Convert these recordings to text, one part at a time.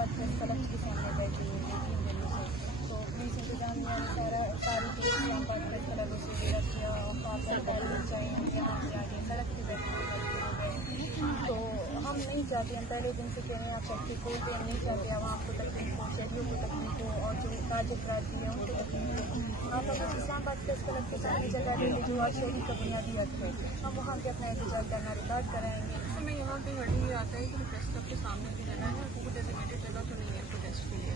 آباد press club کے سامنے بیٹھی ہوئی تھی 3 دنوں سے. تو پولیس انتظامیہ نے ساری چیز اسلام آباد پریس کلب سے ڈیرا کیا اور خاتون تعلیم چاہیے ہم یہاں سے آگے سڑک پہ بیٹھے ہوئے مجبور ہو گئے. تو ہم نہیں چاہتے, ہم پہلے دن سے کہہ رہے ہیں آپ فیکٹری کھولتے, ہم نہیں چاہتے عوام کو تکلیف ہو, شہریوں کو تکلیف ہو, اور جو تاج افراد بھی ہیں ان کو تکلیف ہو. آپ اگر اسلام آباد پریس کلب کے سامنے جگہ دیں گے جو آپ شہری کا بنیادی حق ہے, ہم وہاں پہ اپنا احتجاج کرنا ریکارڈ کرائیں گے. اس میں یہاں پہ ہڑی یہ آتا ہے کہ پریس کلب کے سامنے کی جگہ ہے, وہ ڈیزیگنیٹڈ جگہ تو نہیں ہے پروٹیسٹ کے لیے.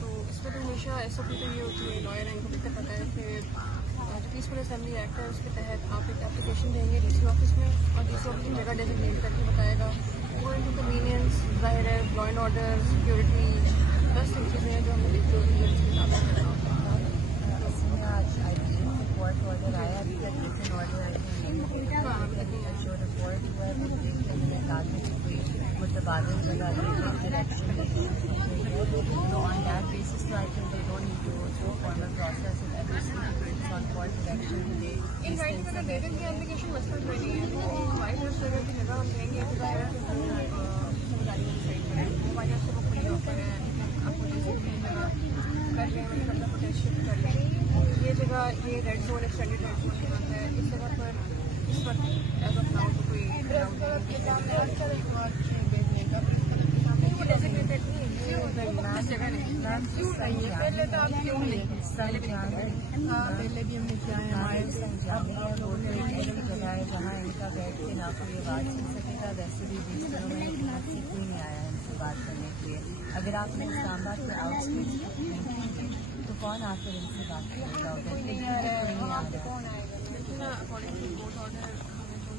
تو اس میں تو ہمیشہ ایسا بھی تو یہ ہوتی ہے, لائر ہیں ان کو بھی پتہ ہے کہ جو پیسفل اسمبلی ایکٹ ہے اس کے تحت آپ ایک اپلیکیشن دیں گے ڈی سی آفس میں, اور ڈی سی آفس کی جگہ ڈیزیگنیٹ کر کے بتائے گا. وہ ان کی کنوینئنس ظاہر ہے, لا اینڈ آرڈر, سیکورٹی, 10 چیزیں ہیں جو ہمیں دیکھتے ہوئے اس کے سامنے کرنا ہوتا ہے. آج رپورٹ آرڈر آیا, ابھی تک ریٹن آرڈر جو رپورٹ ہوا ہے وہ دیکھ کے میں نے کہا کہ کوئی متبادل جگہ ڈائریکشن تو آن دیٹ بیسس تو I think they don't need to go through formal process on court direction to they. In writing اگر دے دیں گے اپلیکیشن مسئلہ کوئی نہیں ہے, وہ وائٹ ہاؤس جگہ کی جگہ ہم دیں گے تو ظاہر ہے سمجھانے کی سائڈ کریں. وہ وائٹ ہاؤس سے وہ کھلی آفر ہے, آپ کو جیسے بھی جگہ کر لیں, میں اپنا پروٹیسٹ شفٹ کر لیں. یہ جگہ یہ red zone extended red zone یہاں ہے, اس جگہ پر اس وقت ایز آف ناؤ تو کوئی ڈیزیگنیٹڈ نہیں ہے, جگہ نہیں پہلے تو آپ کیوں نہیں پہلے بھی ہم نے کیا ہے ہمارے جگہ ہے جہاں ان کا بیٹھ کے نہ کوئی آواز سن سکے گا. ویسے بھی 20 دنوں میں کوئی نہیں آیا ان سے بات کرنے کے لیے. اگر آپ نے اسلام آباد کے آؤٹ اسکرٹس دیکھیں گے تو کون آ کر ان سے بات کرے گا؟ کوئی نہیں آ رہا ہے, وہاں پہ کون آئے گا؟ لیکن اکارڈنگ ٹو کورٹ آرڈر ہمیں جو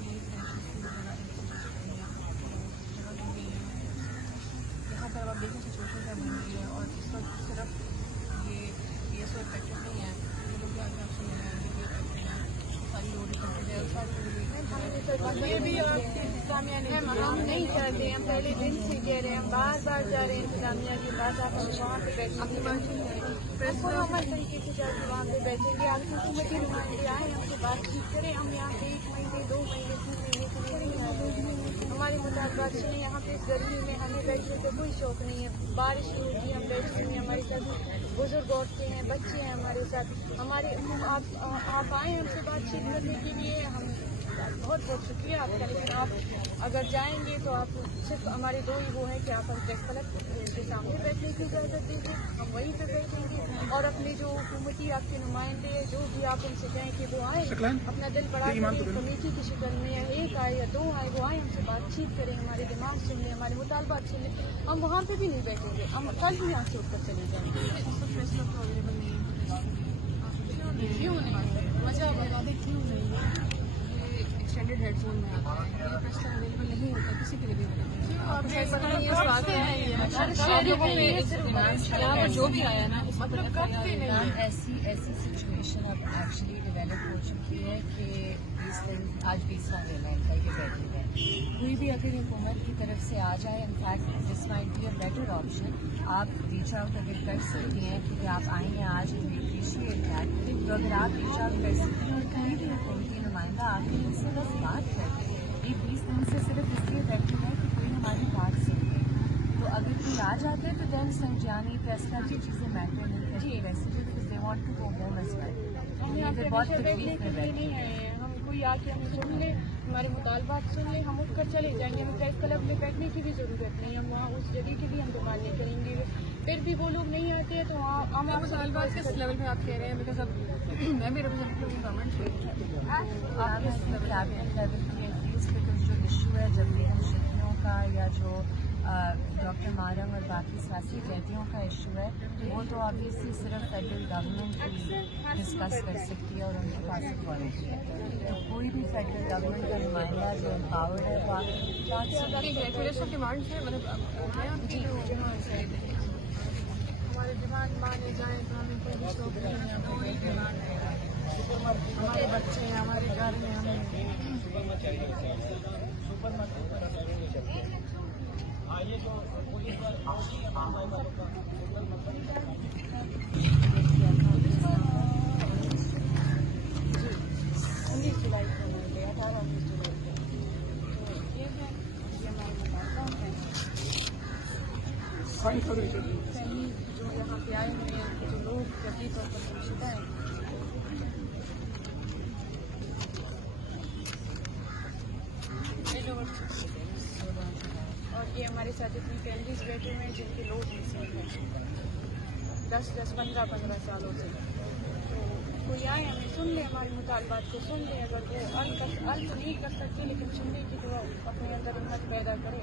یہاں پر آپ دیکھیں سچویشن کیا بن رہی ہے, اور اس وقت صرف یہ پی ایس او افیکٹڈ نہیں ہے, یہ لوگ جو آپ سن رہے ہیں یہ بھی افیکٹڈ ہیں, ساری روڈ افیکٹڈ ہے, یہ بھی انتظامیہ نے ہم نہیں چاہتے, ہم پہلے دن سے کہہ رہے ہیں, ہم بار بار جا رہے ہیں انتظامیہ کے پاس, آپ ہم وہاں پہ بیٹھیں گے, ہمارے طریقے سے جا کے وہاں پہ بیٹھیں گے. آپ حکومتی نمائندے آئے ہم سے بات چیت کریں, ہم یہاں پہ 1 مہینے 2 مہینے 3 مہینے کے لیے نہیں آئے ہیں. ہمارے مطالبات سنیں, یہاں پہ اس گرمی میں ہمیں بیٹھنے کا کوئی شوق نہیں ہے. بارش نہیں ہوتی ہے, ہم بیٹھتے ہیں, ہمارے ساتھ بزرگ عورتیں ہیں, بچے ہیں ہمارے ساتھ. ہمارے آپ آئیں ہم سے بات چیت کرنے کے لیے, ہم بہت بہت شکریہ آپ کا. لیکن آپ اگر جائیں گے تو آپ صرف ہمارے 2 ہی وہ ہیں کہ آپ ہم پریس کلب کے سامنے بیٹھنے کی اجازت دیں گے, ہم وہیں پہ بیٹھیں گے, اور اپنے جو حکومتی آپ کے نمائندے جو بھی آپ ان سے کہیں کہ وہ آئیں, اپنا دل بڑا کریں, کمیٹی کی شکل میں یا 1 آئے یا 2 آئے, وہ آئیں ہم سے بات چیت کریں, ہمارے دماغ سن لیں, ہمارے مطالبات سن لیں. ہم وہاں پہ بھی نہیں بیٹھیں گے, ہم کل ہی یہاں سے اٹھ کر چلے جائیں گے. کیوں نہیں وجہ بتا دیں کیوں نہیں ہے. یہ ایکسٹینڈیڈ ریڈ زون میں آتا ہے, یہ پریس کلب اویلیبل نہیں ہوتا کسی کے لیے بھی جو بھی آیا نا مطلب ایسی سچویشن اب ایکچولی ڈیولپ ہو چکی ہے کہ 20واں دن ہے کل کے بیٹھے ہیں. کوئی بھی اگر حکومت کی طرف سے آ جائے, in fact this might be a better option. آپ ریچ آؤٹ اگر کر سکتی ہیں کیونکہ آپ آئی ہیں آج, وی اپریشیٹ دیٹ, تو اگر آپ ریچ آؤٹ کر سکتی ہیں کوئی بھی حکومتی نمائندہ آپ کے ان سے بس بات کر دیں. یہ 20 دن سے صرف اس لیے بیٹھے ہیں کہ کوئی ہماری بات سن لے. تو اگر کوئی آ جاتے ہیں تو دین سنجانی پریس کلب یہ چیزیں میٹر نہیں کرتی ویسے بھی, because they want to go home as well. یہ بہت تکلیف میں بیٹھے ہیں. ہم کوئی آ کے ہمیں سن لے, ہمارے مطالبات سن لیں, ہم اٹھ کر چلے جائیں گے. ہمیں پریس کلب میں بیٹھنے کی بھی ضرورت نہیں, ہم وہاں اس جگہ کے لیے ہم ڈیمانڈیں کریں گے. پھر بھی وہ لوگ نہیں آتے ہیں تو ہم مطالبات کس لیول پہ آپ کہہ رہے ہیں, بیکاز اب میں بھی ریپرزینٹیو گورنمنٹ سے آپ اس کیبنٹ لیول کی ایٹ لیسٹ, بیکاز جو ایشو ہے جبری ہمشکریوں کا یا جو ڈاکٹر مارم اور باقی سیاسی قیدیوں کا ایشو ہے, وہ تو آبویسلی صرف فیڈرل گورنمنٹ ہی ڈسکس کر سکتی ہے اور ان کے پاس اتھارٹی ہے. تو کوئی بھی فیڈرل گورنمنٹ کا نمائندہ جو امپاورڈ ہے وہ آپ کی بات سب ڈیمانڈ ہے, مطلب ہمارے ڈیمانڈ مانے جائیں تو ہمیں کوئی بھی شوق نہیں ہے. کوئی ڈیمانڈ ہمارے بچے ہیں, ہمارے گھر میں ہمیں فیملی جو یہاں پہ آئے ہوئے ہیں جو لوگ یقینی طور پر شدہ ہیں. اور یہ ہمارے ساتھ اتنی فیملیز بیٹھے ہوئے ہیں جن کے لوگ مسنگ ہیں 10-15 سالوں سے. تو کوئی آئے ہمیں سن لے، ہمارے مطالبات کو سن لے. اگر وہ حل تو نہیں کر سکتے لیکن سننے کی جو اپنے اندر ہمت پیدا کرے،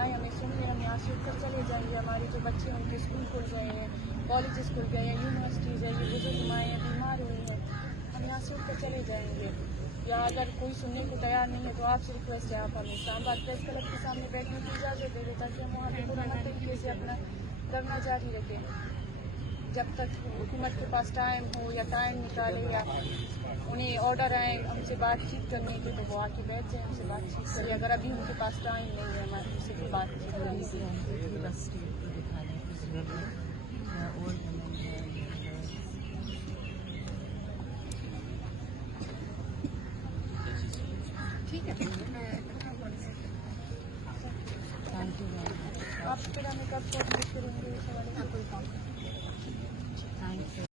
آئے ہمیں سن لے. ہم یہاں سے اٹھ کر چلے جائیں گے. ہمارے جو بچے ہیں ان کے اسکول کھل گئے ہیں، کالجز کھل گئے ہیں، یونیورسٹیز ہیں، یہ بزرگ مائیں ہیں بیمار ہوئی ہیں، ہم یہاں سے اٹھ کر چلے جائیں گے. یا اگر کوئی سننے کو تیار نہیں ہے تو آپ سے ریکویسٹ ہے آپ ہمیں اسلام آباد پریس کلب کے سامنے بیٹھنے کی اجازت دے دیں تاکہ ہم وہاں پہ پرانا طریقے سے اپنا دھرنا جاری رکھیں جب تک حکومت کے پاس ٹائم ہو یا ٹائم نکالے یا انہیں آرڈر آئے ہم سے بات چیت کرنے کے تو وہ آ کے بیٹھ جائیں، ہم سے بات چیت کریں. اگر ابھی ان کے پاس ٹائم نہیں ہے ہمارے کسی کی بات چیت کرنے کی. ٹھیک ہے آپ پھر ہمیں کب کوآرڈینیٹ کریں گے اس حوالے سے؟